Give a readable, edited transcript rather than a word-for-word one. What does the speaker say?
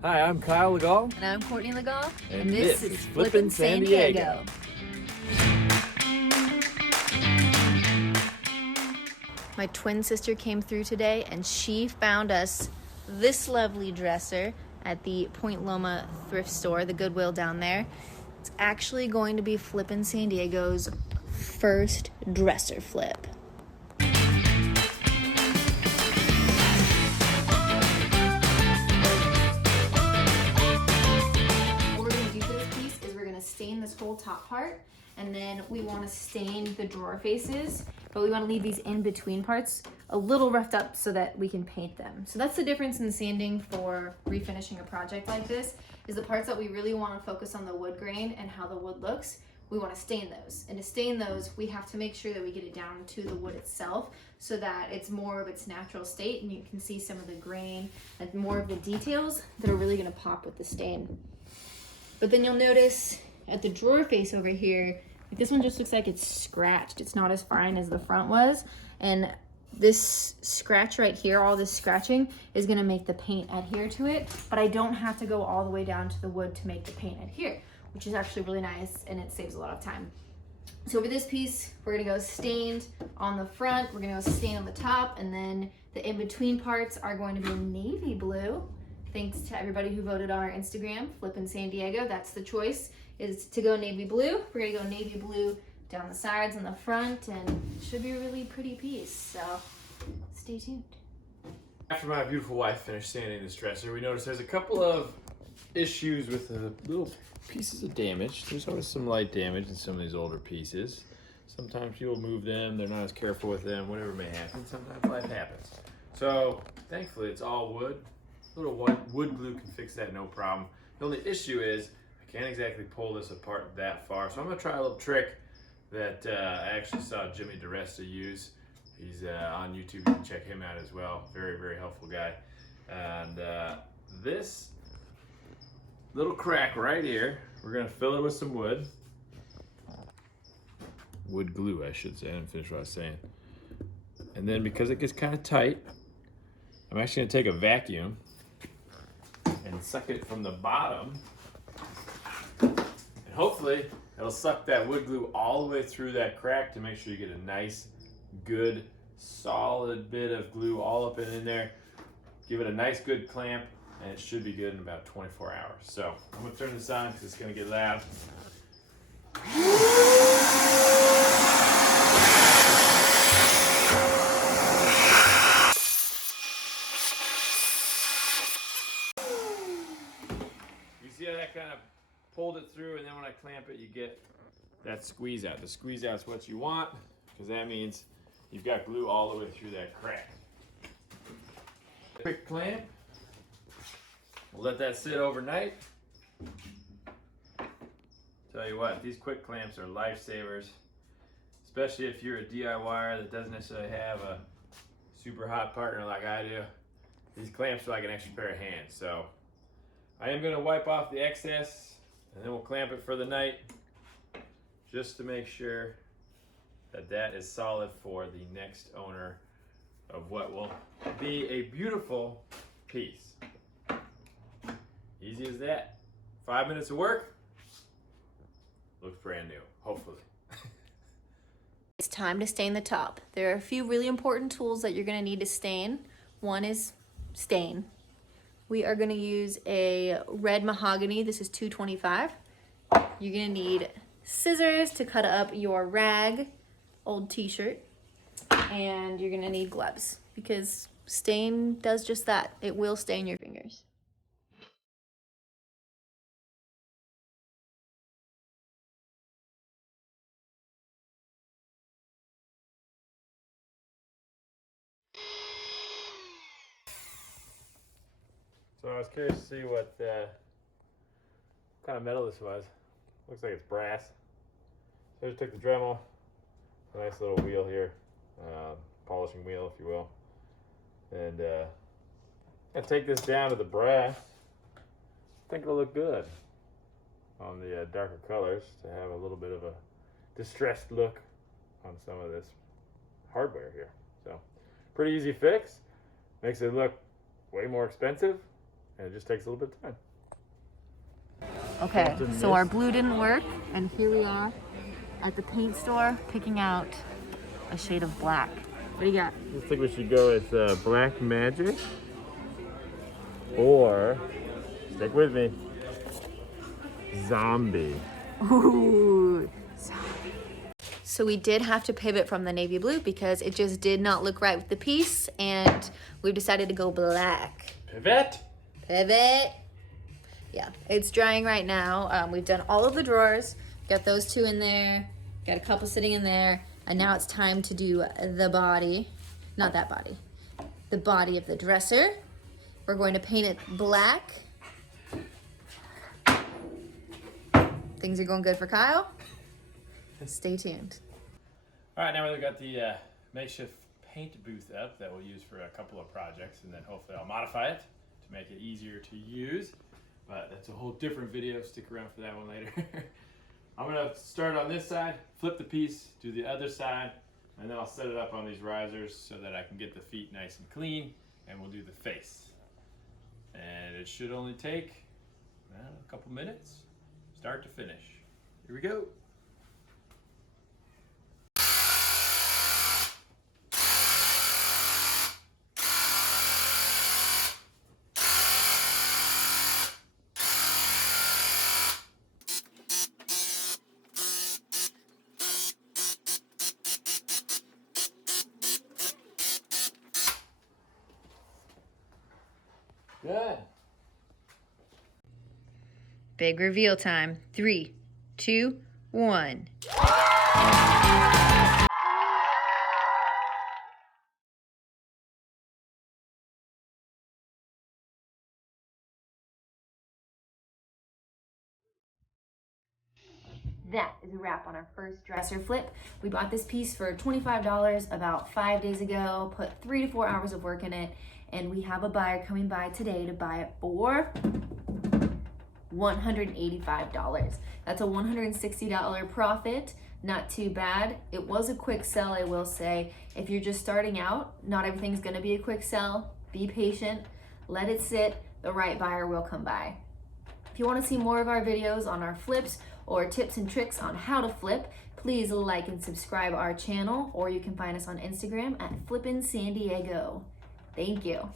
Hi, I'm Kyle Legall. And I'm Courtney Legall. And this is Flippin San Diego. My twin sister came through today and she found us this lovely dresser at the Point Loma thrift store, the Goodwill down there. It's actually going to be Flippin San Diego's first dresser flip. Stain this whole top part, and then we want to stain the drawer faces, but we want to leave these in between parts a little roughed up so that we can paint them. So that's the difference in sanding for refinishing a project like this, is the parts that we really want to focus on the wood grain and how the wood looks, we want to stain those. And to stain those, we have to make sure that we get it down to the wood itself so that it's more of its natural state and you can see some of the grain and more of the details that are really going to pop with the stain. But then you'll notice at the drawer face over here, this one just looks like it's scratched. It's not as fine as the front was. And this scratch right here, all this scratching, is gonna make the paint adhere to it, but I don't have to go all the way down to the wood to make the paint adhere, which is actually really nice and it saves a lot of time. So over this piece, we're gonna go stained on the front, we're gonna go stained on the top, and then the in-between parts are going to be navy blue. Thanks to everybody who voted on our Instagram, Flippin San Diego. That's the choice, is to go navy blue. We're gonna go navy blue down the sides and the front, and it should be a really pretty piece, so stay tuned. After my beautiful wife finished sanding this dresser, we noticed there's a couple of issues with the little pieces of damage. There's always some light damage in some of these older pieces. Sometimes people move them, they're not as careful with them, whatever may happen. Sometimes life happens. So thankfully it's all wood. A little wood glue can fix that, no problem. The only issue is I can't exactly pull this apart that far, so I'm gonna try a little trick that I actually saw Jimmy DeResta use. He's on YouTube, you can check him out as well. Very, very helpful guy. And this little crack right here, we're gonna fill it with some wood. Wood glue, I should say. I didn't finish what I was saying. And then because it gets kind of tight, I'm actually gonna take a vacuum and suck it from the bottom, and hopefully it'll suck that wood glue all the way through that crack to make sure you get a nice, good, solid bit of glue all up and in there. Give it a nice, good clamp, and it should be good in about 24 hours. So I'm gonna turn this on because it's gonna get loud. See how that kind of pulled it through, and then when I clamp it, you get that squeeze out. The squeeze out is what you want, because that means you've got glue all the way through that crack. Quick clamp. We'll let that sit overnight. Tell you what, these quick clamps are lifesavers, especially if you're a DIYer that doesn't necessarily have a super hot partner like I do. These clamps are like an extra pair of hands. So I am going to wipe off the excess, and then we'll clamp it for the night just to make sure that that is solid for the next owner of what will be a beautiful piece. Easy as that. 5 minutes of work, looks brand new, hopefully. It's time to stain the top. There are a few really important tools that you're going to need to stain. One is stain. We are going to use a red mahogany. This is 225. You're going to need scissors to cut up your rag, old t-shirt, and you're going to need gloves because stain does just that. It will stain your fingers. So I was curious to see what kind of metal this was. Looks like it's brass. So I just took the Dremel, a nice little wheel here, polishing wheel if you will, and I take this down to the brass. I think it'll look good on the darker colors to have a little bit of a distressed look on some of this hardware here. So pretty easy fix, makes it look way more expensive, And it just takes a little bit of time. Okay, so our blue didn't work, and here we are at the paint store picking out a shade of black. What do you got? I think we should go with Black Magic, or, stick with me, Zombie. Ooh, so we did have to pivot from the navy blue because it just did not look right with the piece, and we've decided to go black. Pivot? Pivot. Yeah, it's drying right now. We've done all of the drawers, got those two in there, got a couple sitting in there, and now it's time to do the body, not that body, the body of the dresser. We're going to paint it black. Things are going good for Kyle. Stay tuned. All right, now we've got the makeshift paint booth up that we'll use for a couple of projects, and then hopefully I'll modify it to make it easier to use. But that's a whole different video. Stick around for that one later. I'm gonna start on this side, flip the piece, do the other side, and then I'll set it up on these risers so that I can get the feet nice and clean, and we'll do the face. And it should only take a couple minutes, start to finish. Here we go. Good. Big reveal time. 3, 2, 1. That is a wrap on our first dresser flip. We bought this piece for $25 about 5 days ago, put 3 to 4 hours of work in it, and we have a buyer coming by today to buy it for $185. That's a $160 profit. Not too bad. It was a quick sell, I will say. If you're just starting out, not everything's gonna be a quick sell. Be patient, let it sit, the right buyer will come by. If you wanna see more of our videos on our flips or tips and tricks on how to flip, please like and subscribe our channel, or you can find us on Instagram at Flippin San Diego. Thank you.